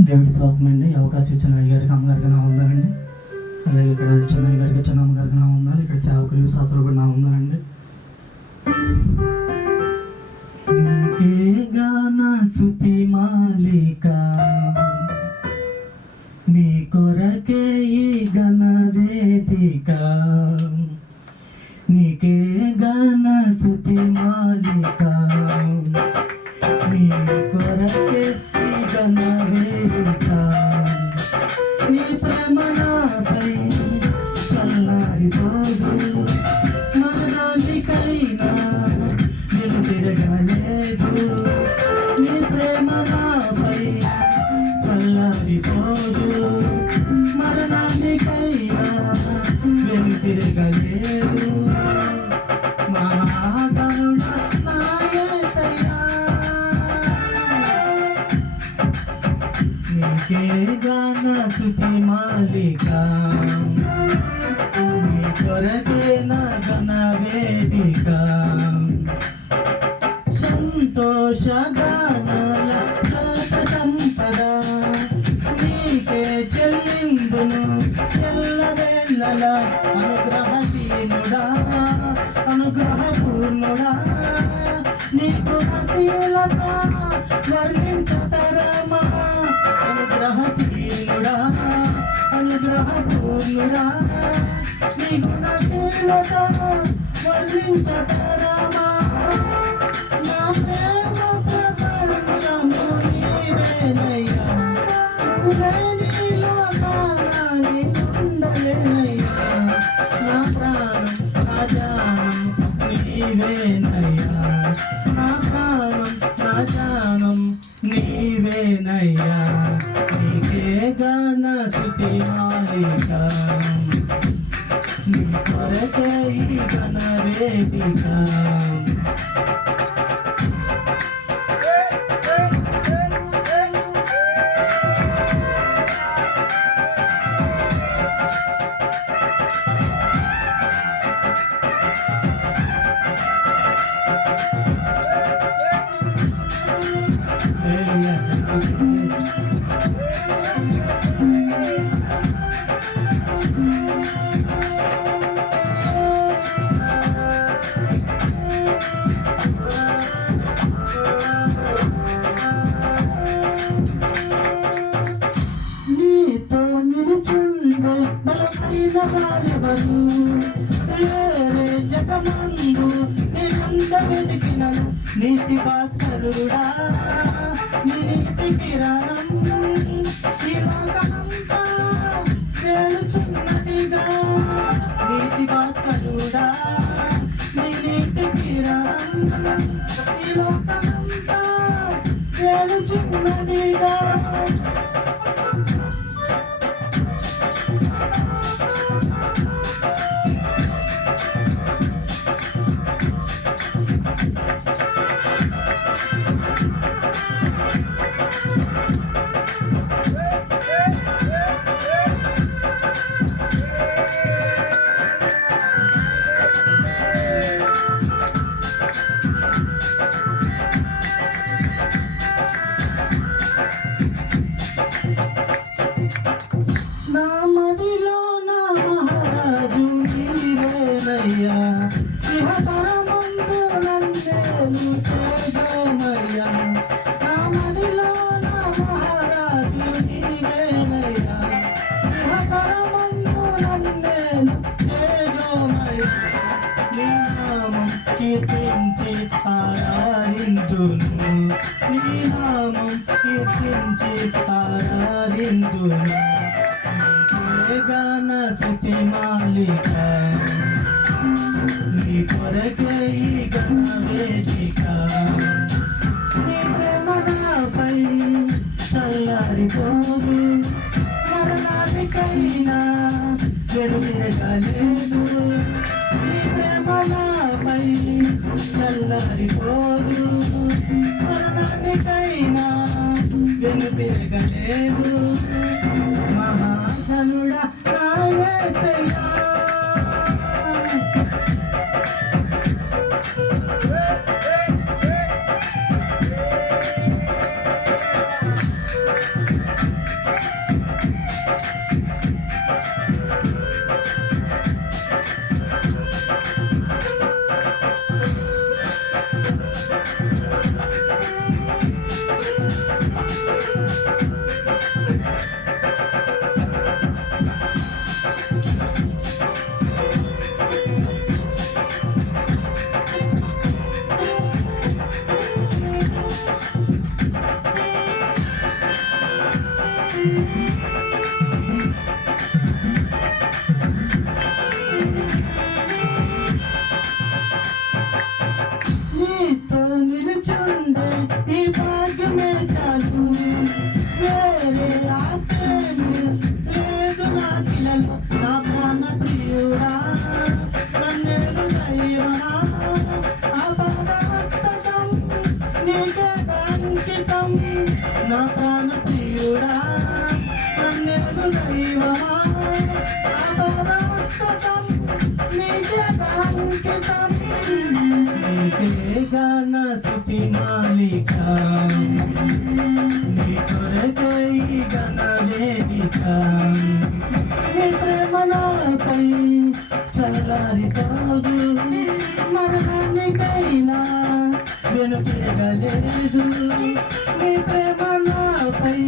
దేవుడి స్వాతండి అవకాశం ఇచ్చిన అయ్యగారికి అమ్మగారికి నా ఉందానండి అలాగే ఇక్కడ చిన్న గారికి చిన్న అమ్మగారికి నా ఉన్నారు ఇక్కడ సేవకులు విశ్వాసాలు కూడా నా ఉందానండి నీకే సుతి మాలే తిరగలేదు నీ ప్రేమ నాపై చల్లారిపోదు. గాన సుతి మాలిక నీ కొరకే నా గణ వేదిక సంతోష గానాల జాత సంపద నీకే చెల్లిందును అనుగ్రహ దీనుడా అనుగ్రహ పూర్ణుడా అనుగ్రహపూర్ణుడా నీ కొరకే ఈ జగమందు నిన్నంత వెతికినను. నీతి భాస్కరుడా నీ నీతి కిరణం. ఈ లోకమంతా వేలుచున్నదిగా నీతి భాస్కరుడా నీ నీతి కిరణం. ఈ లోకమంతా వేలుచున్నదిగా కీర్తించి ఆరాధింతును నీ నామం కీర్తించి ఆరాధింతును గాన శృతి మాలిక నీ కొరకే ఈ గణ వేదిక. చల్లారిపోదు మరణానికైనా వెనుతిరగలేదు. మహాధనుడా నా నా ప్రాణ ప్రియుడా నన్నేడు దైవనా నీకే గాన మాలిక నీ కొరకై గణ నీ ప్రేమ నాపై చల్లారిపోదు మరణానికైనా వెనుతిరగలేదు నీ ప్రేమ నాపై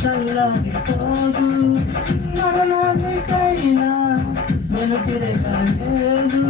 చల్లారిపోదు వెనుతిరగలేదు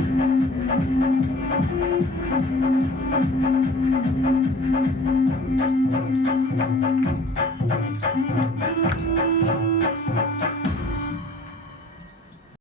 Thank you.